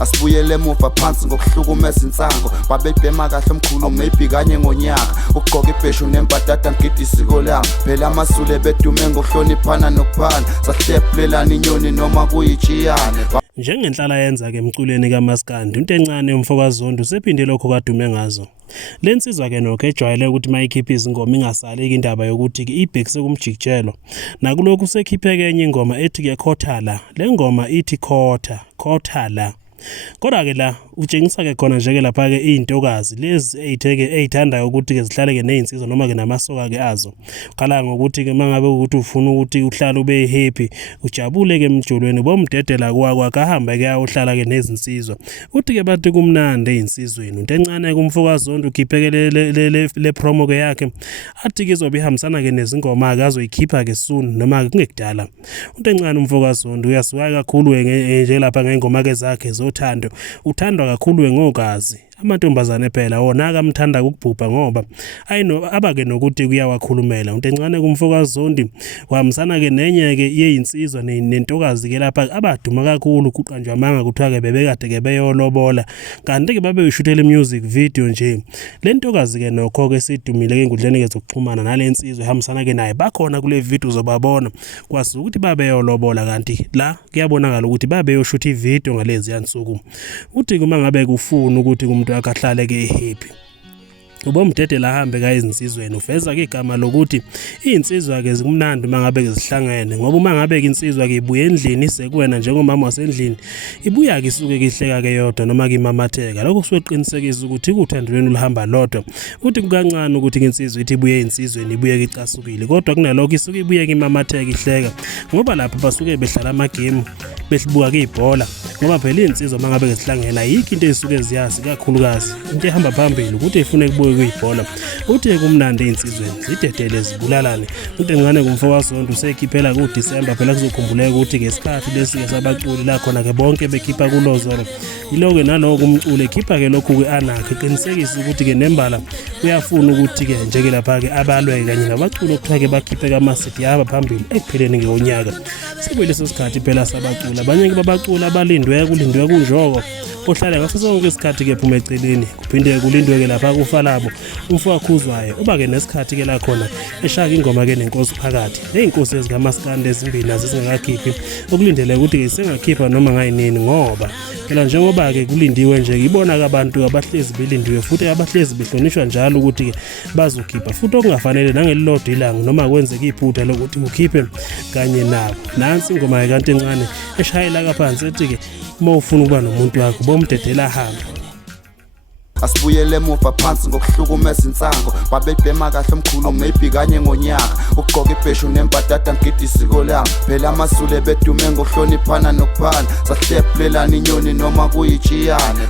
Asibuyele emuva phansi ngokuhlukumeza insango babebhema kahle omkhulu maybe kanye ngonyaka ugqoka ibheshu nembadada ngidi isiko lami phela amasule bedume ngokuhloniphana nokuphana sahlephulelana inyoni noma kuyijiyane. Njengenhlala yenza ke emculweni kaMaskandi into encane umfokaZondo usephinde lokho kadume ngazo. Lensizwa ke nokho ejwayele ukuthi mayikhipha izingoma ingasaleki indaba yokuthi ibhekise kumjikijelo. Nakulokhu sekhipheke enye ingoma ethi ke Khothala. Le ngoma ithi Khothala. Kodwa ke la utshengisa ke khona nje ke lapha ke izintokazi lezi ezithandayo ukuthi ke zihlale ke nezinsizwa noma ke namasoka ke azo. Khala ngokuthi ke mangabe ukuthi ufuna ukuthi uhlale ube happy ujabule ke emjolweni bomdedela kwakhe ahamba ke ayohlala ke nezinsizwa. Uthi ke bathi kumnandi ezinsizweni into encane kumfokaZondo ukhipheke le promo ke yakhe athi ke izobe ihambisana ke nezingoma ke azoyikhipha ke soon noma kungekudala. Into encane umfokaZondo uyasiwa kakhulu nje lapha ngengoma ke zakhe zothando uthandwa kakhulu ngogazi amantombazane phela wona akamthanda ukubhubha ngoba ayino abake nokuthi kuyawakhulumela into encane kumfokaZondo wahambisana ke nenye ke yezinsizwa nentokazi ke lapha abaduma kakhulu kuqanjwa amanga kuthiwa ke bebekade ke beyolobola kanti ke babeyishuthela music video nje le ntokazi ke nokho ke sidumile ke enkundleni ke zokuxhumana nalensizwa ehambisana ke naye bakhona kule video zobabona kwasi ukuthi babeyolobola kanti la kuyabonakala ukuthi babeyoshutha ivideo ngalezi yansuku uthi kuma ngabe kufuna ukuthi umuntu akahlale ke happy ubomdedela ahambe ka ezinsizweni ufeza ke igama lokuthi izinsizwa ke zikumnandi mangabe ke zihlangene ngoba uma ngabe ke insizwa ke ibuye endlini isekuwena njengomama wasendlini ibuya ke isuke ke ihleka ke yodwa noma ke imamatheka lokho kusuke qinisekisa ukuthi uthando lwenu luhamba lodwa uthi kukancane ukuthi ke insizwa ithi ibuye ezinsizweni ibuye ke icasukile kodwa kunalokho isuke ibuye ke imamatheka ihleka ngoba lapha basuke behlala ama game besibuka ke ibhola ngoba phela izinsizwa mangabe ke zihlangena ayikho into ezisuke ziyazi kakhulukazi into ehamba phambili ukuthi ifune kubuye kuyibhola uthi kumnandi insizweni zidedele zibulalane into encane kumfokaZondo usekhiphela ku December phela kuzokhumbuleka ukuthi ke isikhathi lesi ke sabaculi la khona ke bonke bekhipha kulozolo iloke naloko umculi ekhipha ke lokhu ke anakhe qinisekisa ukuthi ke nembala uyafuna ukuthi ke nje ke lapha ke abalwe kanye nabaculi okuthiwa ke bakhiphe kamasidi yaba phambili ekupheleni ngonyaka sikuleso sikhathi phela sabaculi abanye ke babaculi abalindwe kunjoko ohlala ngaso sonke isikhathi ke phuma eceleni kuphinde kulindwe ke lapha kufa labo umfokakhuzwayo uba ke nesikhathi ke la khona eshaka ingoma ke nenkosi phakathi neinkosi ezikaMaskandi ezimbili nazo singakakhiphi okulindele ukuthi ke sengakhipha noma ngayinini ngoba phela njengoba ke kulindiwe nje ibona ke abantu abahlezi belindiwe futhi abahlezi behlonishwa njalo ukuthi ke bazokhipha futhi okungafanele nangelilodwa ilanga noma kwenzeka iphutha lokuthi ukhiphe kanye nabo nansi ingoma kanti encane eshayela kaphansi ethi ke uma ufuna ukuba nomuntu wakho bomdedela hamba. Asibuyele emuva phansi ngokuhlukumeza insango babebhema kahle omkhulu maybe kanye ngonyaka ugqoka ibheshu nembadada ngidi isiko lami phela amasule bedume ngokuhloniphana nokuphana sahlephulelana inyoni noma kuyijiyane.